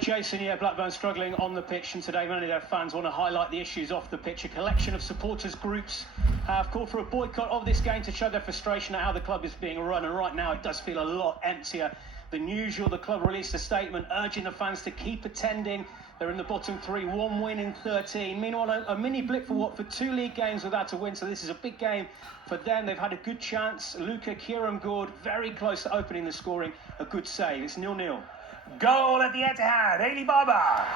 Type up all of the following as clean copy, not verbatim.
Jason, yeah, Blackburn struggling on the pitch, and today many of their fans want to highlight the issues off the pitch. A collection of supporters groups have called for a boycott of this game to show their frustration at how the club is being run, and right now it does feel a lot emptier than usual. The club released a statement urging the fans to keep attending. They're in the bottom three, one win in 13. Meanwhile, a mini blip for Watford, 2 league games without a win, so this is a big game for them. They've had a good chance. Luca Kiram-Gord very close to opening the scoring. A good save. It's 0-0. Goal at the Etihad, Ailey Baba.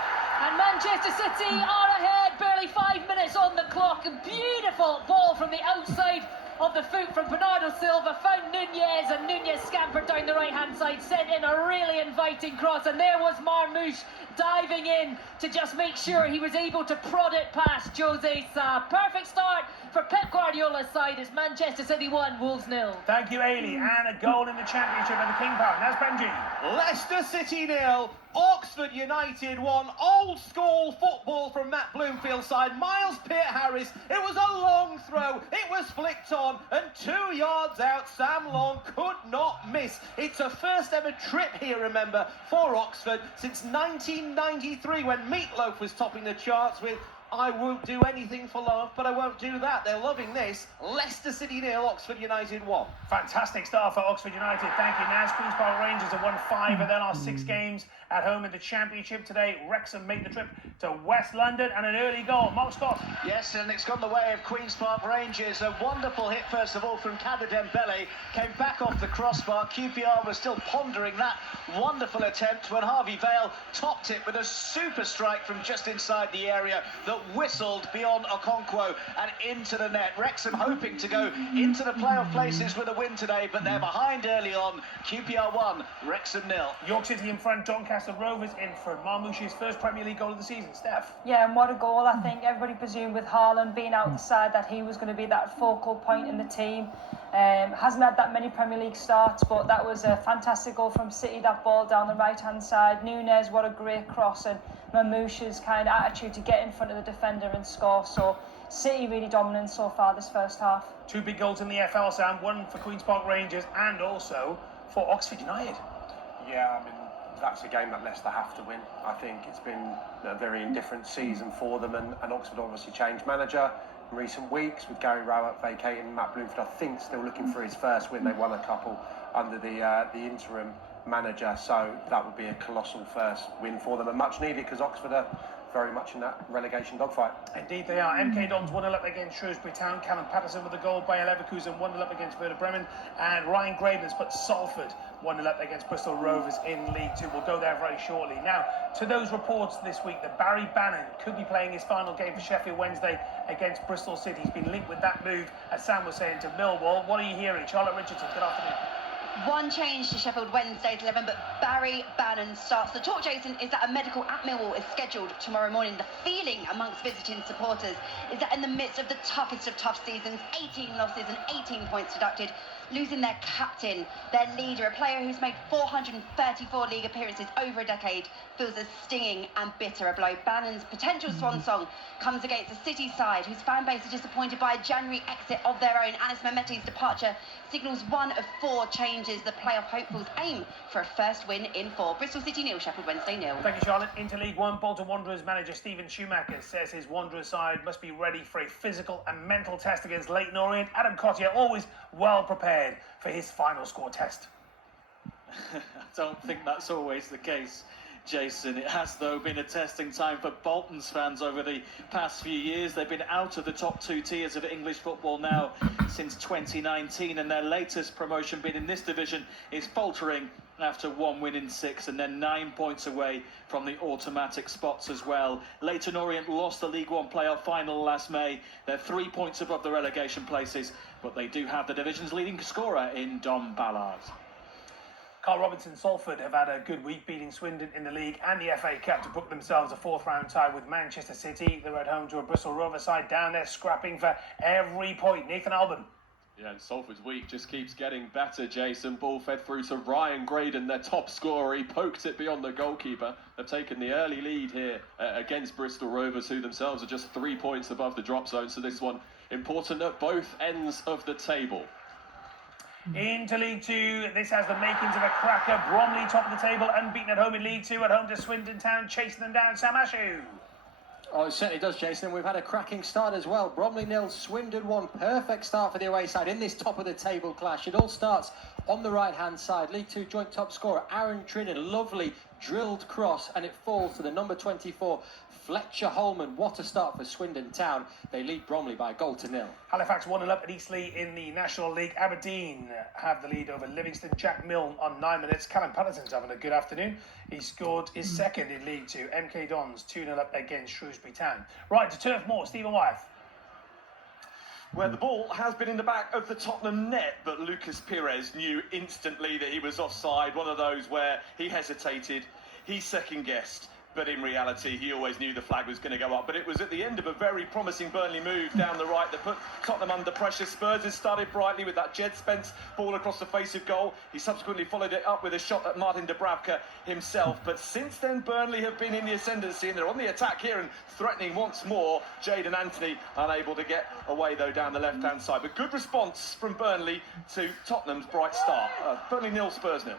And Manchester City are ahead, barely 5 minutes on the clock. A beautiful ball from the outside of the foot from Bernardo Silva, found Nunez, and Nunez scampered down the right-hand side, sent in a really inviting cross, and there was Marmoush diving in to just make sure he was able to prod it past Jose Sa. Perfect start for Pep Guardiola's side as Manchester City 1, Wolves 0. Thank you, Ailey. And a goal in the Championship at the King Power. That's Benji. Leicester City 0, Oxford United 1. Old school football from Matt Bloomfield's side. Miles Peart-Harris, it was a long throw, it was flicked on, and 2 yards out, Sam Long could not miss. It's a first ever trip here, remember, for Oxford since 1993 when Meatloaf was topping the charts with I won't do anything for love, but I won't do that. They're loving this. Leicester City 0, Oxford United 1. Fantastic start for Oxford United. Thank you, Naz. Queen's Park Rangers have won 5 of their last 6 games at home in the Championship. Today, Wrexham make the trip to West London and an early goal. Mark Scott. Yes, and it's gone the way of Queen's Park Rangers. A wonderful hit, first of all, from Kader Dembele. Came back off the crossbar. QPR was still pondering that wonderful attempt when Harvey Vale topped it with a super strike from just inside the area that whistled beyond Okonkwo and into the net. Wrexham hoping to go into the playoff places with a win today, but they're behind early on. QPR 1, Wrexham 0. York City in front, Doncaster Rovers in front. Marmoush's first Premier League goal of the season. Steph. Yeah, and what a goal. I think everybody presumed with Haaland being out the side that he was going to be that focal point in the team. Hasn't had that many Premier League starts, but that was a fantastic goal from City, that ball down the right-hand side. Nunez, what a great cross, and Marmoush's kind of attitude to get in front of the defender and score. So City really dominant so far this first half. 2 big goals in the FL, Sam. 1 for Queen's Park Rangers and also for Oxford United. Yeah, I mean, that's a game that Leicester have to win. I think it's been a very indifferent season for them, and Oxford obviously changed manager in recent weeks with Gary Rowett vacating. Matt Bloomfield, I think, still looking for his first win. They won a couple under the interim manager, so that would be a colossal first win for them, and much needed because Oxford are very much in that relegation dogfight. Indeed they are. MK Dons 1-0 up against Shrewsbury Town. Callum Patterson with a goal. Bayer Leverkusen 1-0 up against Werder Bremen, and Ryan Graydon has put Salford 1-0 up against Bristol Rovers in League 2. We'll go there very shortly. Now, to those reports this week that Barry Bannon could be playing his final game for Sheffield Wednesday against Bristol City. He's been linked with that move, as Sam was saying, to Millwall. What are you hearing? Charlotte Richardson, good afternoon. One change to Sheffield Wednesday's 11, but Barry Bannon starts. The talk, Jason, is that a medical at Millwall is scheduled tomorrow morning. The feeling amongst visiting supporters is that in the midst of the toughest of tough seasons, 18 losses and 18 points deducted, losing their captain, their leader, a player who's made 434 league appearances over a decade, feels as stinging and bitter a blow. Bannon's potential swan song comes against a City side whose fan base is disappointed by a January exit of their own. Anis Mehmeti's departure signals 1 of 4 changes. The playoff hopefuls aim for a first win in 4. Bristol City 0, Sheffield Wednesday 0. Thank you, Charlotte. Into League 1, Bolton Wanderers manager Stephen Schumacher says his Wanderers side must be ready for a physical and mental test against Leyton Orient. Adam Cottier always well prepared for his final score test. I don't think that's always the case, Jason. It has, though, been a testing time for Bolton's fans over the past few years. They've been out of the top 2 tiers of English football now since 2019, and their latest promotion bid in this division is faltering after 1 win in 6 and then 9 points away from the automatic spots as well. Leyton Orient lost the League 1 playoff final last May. They're 3 points above the relegation places, but they do have the division's leading scorer in Dom Ballard. Carl Robinson Salford have had a good week, beating Swindon in the league and the FA Cup to book themselves a 4th round tie with Manchester City. They're at home to a Bristol Rovers side down there scrapping for every point. Nathan Alban. Yeah, and Salford's week just keeps getting better, Jason. Ball fed through to Ryan Graydon, their top scorer. He poked it beyond the goalkeeper. They've taken the early lead here against Bristol Rovers, who themselves are just 3 points above the drop zone. So this one important at both ends of the table. Into League Two, this has the makings of a cracker. Bromley top of the table, unbeaten at home in League Two, at home to Swindon Town, chasing them down. Sam Ashu. Oh, it certainly does, Jason. We've had a cracking start as well. Bromley 0, Swindon 1. Perfect start for the away side in this top of the table clash. It all starts on the right-hand side. League Two joint top scorer, Aaron Trinan. Lovely drilled cross, and it falls to the number 24, Fletcher Holman. What a start for Swindon Town. They lead Bromley by 1-0. Halifax 1-0 up at Eastleigh in the National League. Aberdeen have the lead over Livingston. Jack Milne on 9 minutes. Callum Patterson's having a good afternoon. He scored his second in League Two. MK Dons 2-0 up against Shrewsbury Town. Right, to Turf Moor, Stephen Wyeth. Where the ball has been in the back of the Tottenham net, but Lucas Pires knew instantly that he was offside. One of those where he hesitated, he second-guessed, but in reality he always knew the flag was going to go up. But it was at the end of a very promising Burnley move down the right that put Tottenham under pressure. Spurs has started brightly with that Jed Spence ball across the face of goal. He subsequently followed it up with a shot at Martin Dubravka himself. But since then Burnley have been in the ascendancy and they're on the attack here and threatening once more. Jadon Anthony unable to get away though down the left-hand side. But good response from Burnley to Tottenham's bright start. Burnley 0, Spurs 0.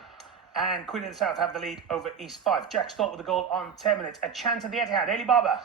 And Queen of the South have the lead over East Fife. Jack Stott with the goal on 10 minutes. A chance at the Etihad. Ailey Barber.